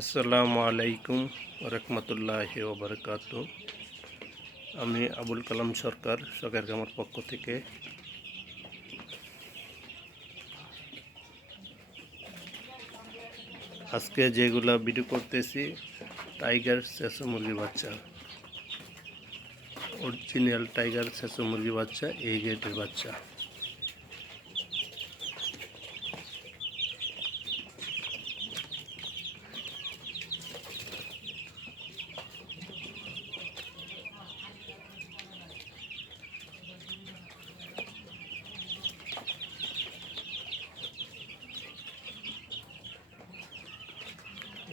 আসসালামু আলাইকুম রহমতুল্লাহি ওবরকাতু। আমি আবুল কালাম সরকার শখের খামার পক্ষ থেকে আজকে যেগুলা ভিডিও করতেছি টাইগার চেঁচো মুরগির বাচ্চা, অরিজিনাল টাইগার চেঁচো মুরগির বাচ্চা, এই গ্রেডের বাচ্চা।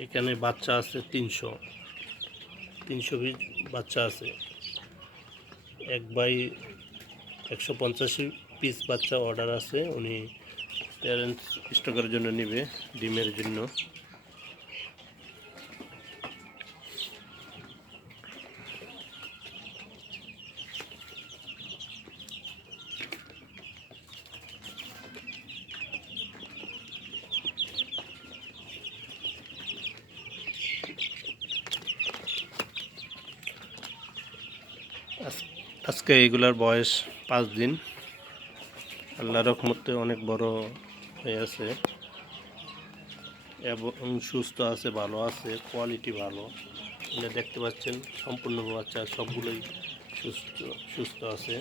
এখানে বাচ্চা আছে 300 পিস বাচ্চা আছে। এক বাই 150 পিস বাচ্চা অর্ডার আছে। উনি প্যারেন্টস স্টকের জন্য নেবে, ডিমের জন্য। আজকে এইগুলার বয়স 5 দিন। আল্লাহর রহমতে অনেক বড় হয়ে আছে এবং সুস্থ আছে, ভালো আছে, কোয়ালিটি ভালো। এটা দেখতে পাচ্ছেন সম্পূর্ণ বাচ্চা সবগুলোই সুস্থ সুস্থ আছে।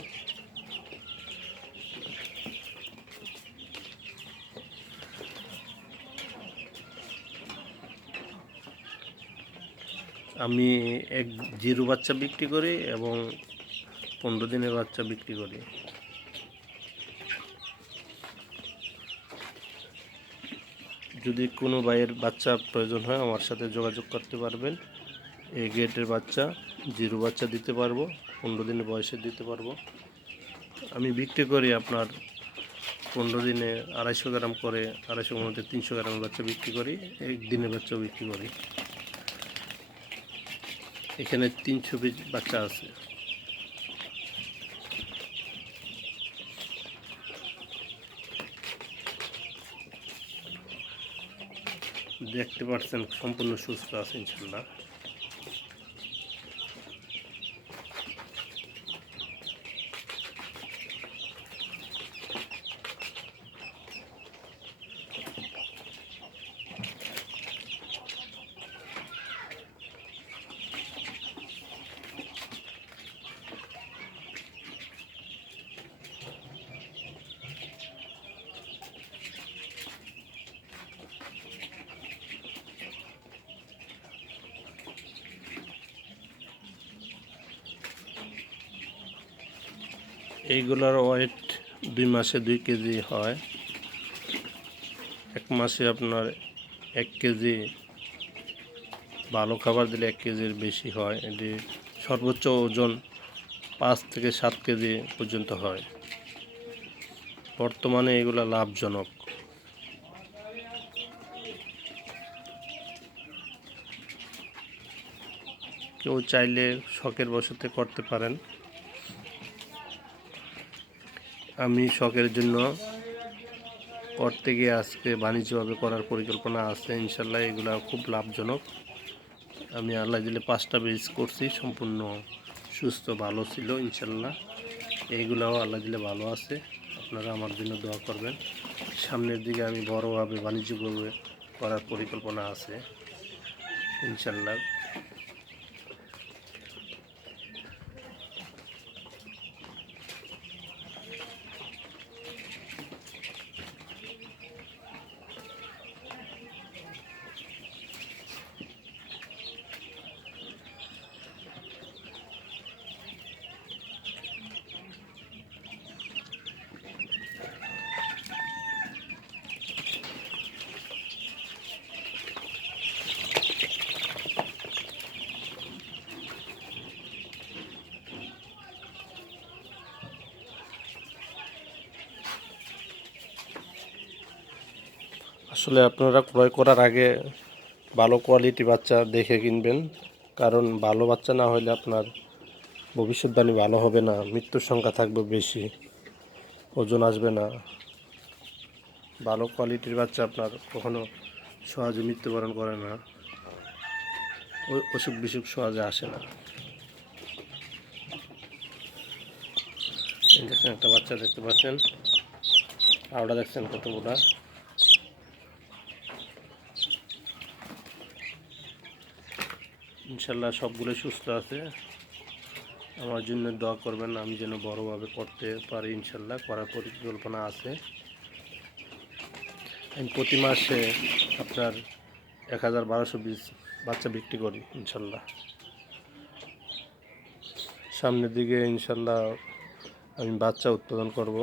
আমি এক জিরো বাচ্চা বিক্রি করি এবং 15 দিনের বাচ্চা বিক্রি করি। যদি কোনো ভাইয়ের বাচ্চা প্রয়োজন হয় আমার সাথে যোগাযোগ করতে পারবেন। এই গ্রেডের বাচ্চা, জিরো বাচ্চা দিতে পারবো, 15 দিনের বয়সে দিতে পারবো। আমি বিক্রি করি আপনার 15 দিনে 250 গ্রাম করে, 250 মধ্যে 300 গ্রামের বাচ্চা বিক্রি করি, একদিনের বাচ্চাও বিক্রি করি। এখানে 300 পিস বাচ্চা আছে। দেখতে পাচ্ছেন সম্পূর্ণ সুস্থ আছে ইনশাল্লাহ। এইগুলার ওয়েট 2 মাসে 2 কেজি হয়। 1 মাসে আপনার 1 কেজি, ভালো খাবার দিলে 1 কেজির বেশি হয়। এটি সর্বোচ্চ ওজন 5 থেকে 7 কেজি পর্যন্ত হয়। বর্তমানে এগুলা লাভজনক। কেউ চাইলে শখের বশতে করতে পারেন। আমি শখের জন্য করতে গিয়ে আজকে বাণিজ্যভাবে করার পরিকল্পনা আছে ইনশাল্লাহ। এগুলা খুব লাভজনক। আমি আল্লাহ দিলে 5টা বেচ করছি, সম্পূর্ণ সুস্থ ভালো ছিল ইনশাল্লাহ। এইগুলাও আল্লাহ দিলে ভালো আছে। আপনারা আমার জন্য দোয়া করবেন। সামনের দিকে আমি বড়োভাবে বাণিজ্যভাবে করার পরিকল্পনা আছে ইনশাল্লাহ। আসলে আপনারা ক্রয় করার আগে ভালো কোয়ালিটি বাচ্চা দেখে কিনবেন, কারণ ভালো বাচ্চা না হলে আপনার ভবিষ্যৎবাণী ভালো হবে না, মৃত্যুর সংখ্যা থাকবে বেশি, ওজন আসবে না। ভালো কোয়ালিটির বাচ্চা আপনার কখনো সহজে মৃত্যুবরণ করে না। অসুখ বিসুখ সহজে আসে না। দেখছেন একটা বাচ্চা দেখতে পাচ্ছেন, আওটা দেখছেন কতগুলা। ইনশাল্লাহ সবগুলো সুস্থ আছে। আমার জন্য দোয়া করবেন, আমি যেন বড়োভাবে করতে পারি। ইনশাল্লাহ করার পরিকল্পনা আছে। আমি প্রতি মাসে আপনার 1200 পিস বাচ্চা বিক্রি করি ইনশাল্লাহ। সামনের দিকে ইনশাল্লাহ আমি বাচ্চা উৎপাদন করব।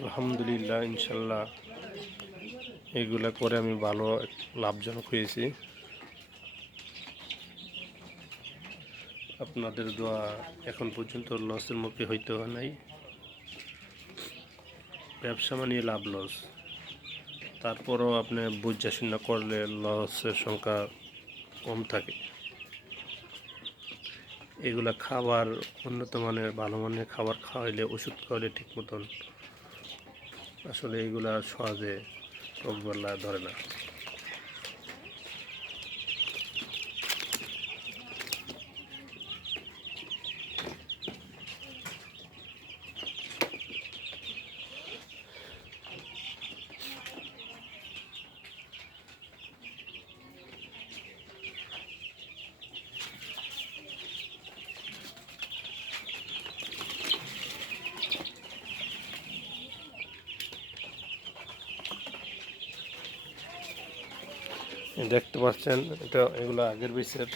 আলহামদুলিল্লাহ, ইনশাল্লাহ এগুলা করে আমি ভালো লাভজনক হয়েছি। আপনাদের দোয়া এখন পর্যন্ত লসের মুখে হইতে হয় নাই। ব্যবসা মানে লাভ লস, তারপরও আপনি বুঝা শুনা করলে লসের সংখ্যা কম থাকে। এগুলা খাবার উন্নত মানের ভালো মানের খাবার খাওয়াইলে, ওষুধ খাওয়াইলে ঠিক মতন আসলে এগুলা সহজে রোগবালা ধরে না। দেখতে পাচ্ছেন এগুলো আগের বীজের,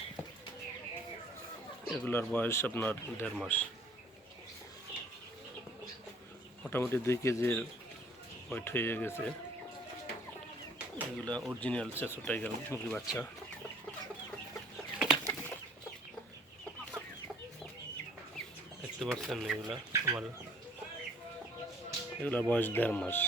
এগুলার বয়স আপনার 1.5 মাস, মোটামুটি 2 কেজির ওয়েট হয়ে গেছে। এগুলা অরিজিনাল চেসো টাইগার মুরগি বাচ্চা। দেখতে পাচ্ছেন এগুলা বয়স 1.5 মাস।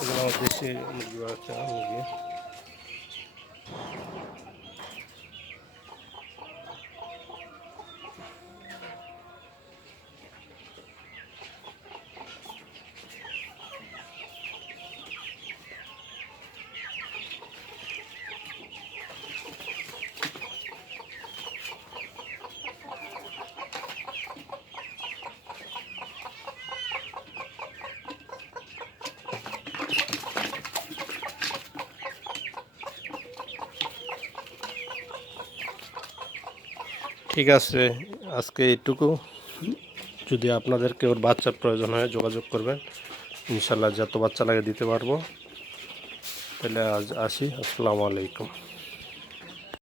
এগুলো আমার দেশি মুরগি বাচ্চা মুরগি। ঠিক আছে, আজকে এইটুকু। যদি আপনাদের কেউ বাচ্চার প্রয়োজন হয় যোগাযোগ করবেন, ইনশাল্লাহ যত বাচ্চা লাগে দিতে পারবো। তাহলে আজ আসি, আসসালামু আলাইকুম।